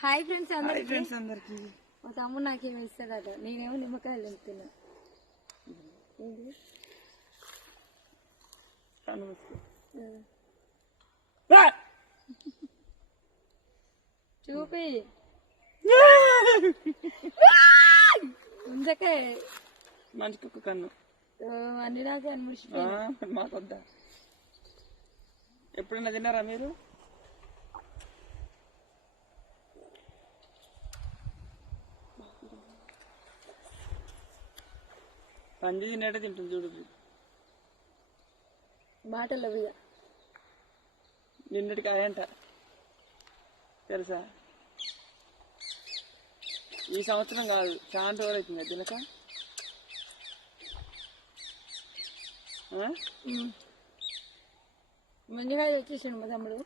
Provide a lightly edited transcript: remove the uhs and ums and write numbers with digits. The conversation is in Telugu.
హాయ్ ఫ్రెండ్స్ అందరికి మా తమ్ముడు నాకేమి ఇస్తాడట, నేనేమో నిమ్మకాయలు తింటున్నా. చూపి ముందకే మంచి కుక్క కన్ను అన్ని నాకే అనిపిస్తుంది. మాకొద్దా? ఎప్పుడైనా తిన్నారా మీరు? పంది తినేటే తింటుంది చూడు. మాటల్లో నిన్నటికి అయంట తెలుసా? ఈ సంవత్సరం కాదు, చాలా రోజులు అవుతుంది తినక. ముందుగా వచ్చేసాడు మా తమ్ముడు.